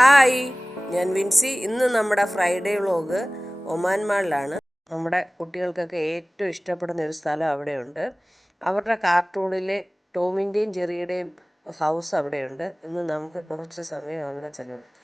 Hi, ഞാൻ വിൻസി. ഇന്ന് നമ്മുടെ ഫ്രൈഡേ വ്ളോഗ് ഒമാൻ മാളിലാണ്. നമ്മുടെ കുട്ടികൾക്കൊക്കെ ഏറ്റവും ഇഷ്ടപ്പെടുന്ന ഒരു സ്ഥലം അവിടെയുണ്ട്. അവരുടെ കാർട്ടൂണിലെ ടോമിൻ്റെയും ജെറിയുടെയും ഹൗസ് അവിടെയുണ്ട്. ഇന്ന് നമുക്ക് കുറച്ച് സമയം അവിടെ ചെലവഴിക്കാം.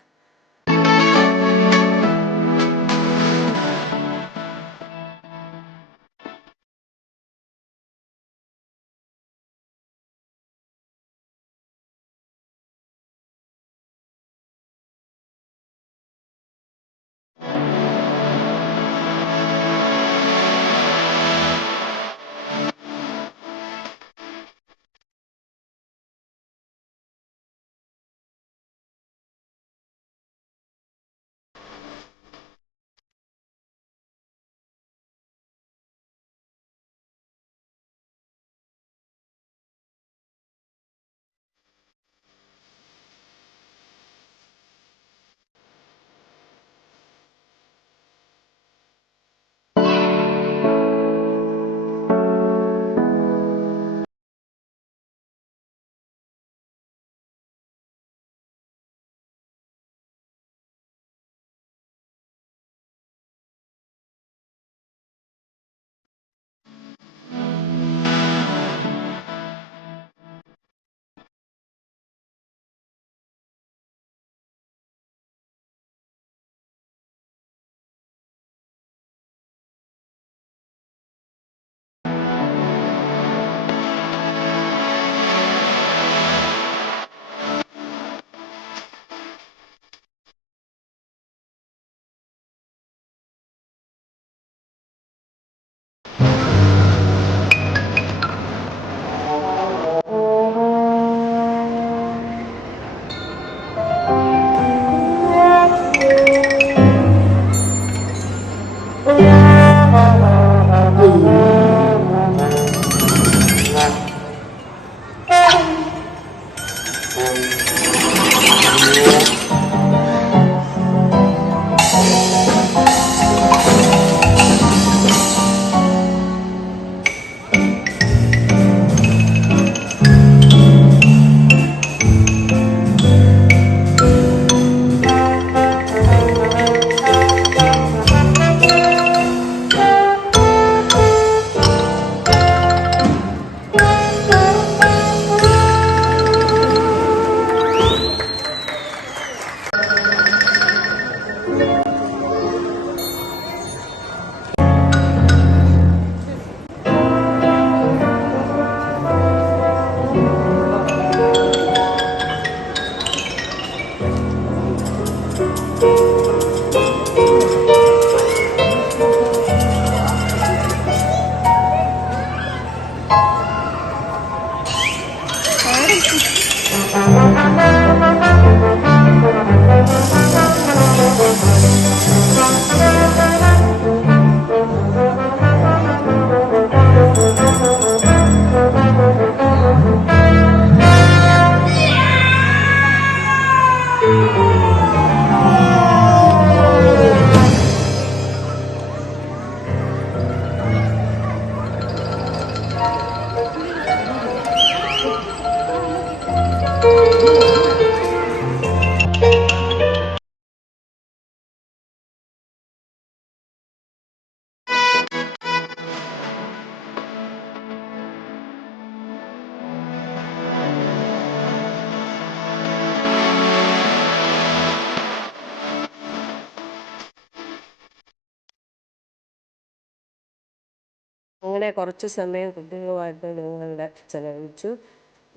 അങ്ങനെ കുറച്ച് സമയം കുട്ടികളുമായിട്ട് നിങ്ങളുടെ ചെലവഴിച്ചു.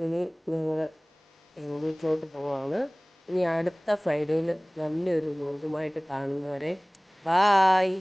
ഇനി നിങ്ങൾ വീട്ടിലോട്ട് പോവാണ്. ഇനി അടുത്ത ഫ്രൈഡേയിൽ നല്ലൊരു വ്ളോഗുമായിട്ട് കാണുന്നവരെ ബായ്.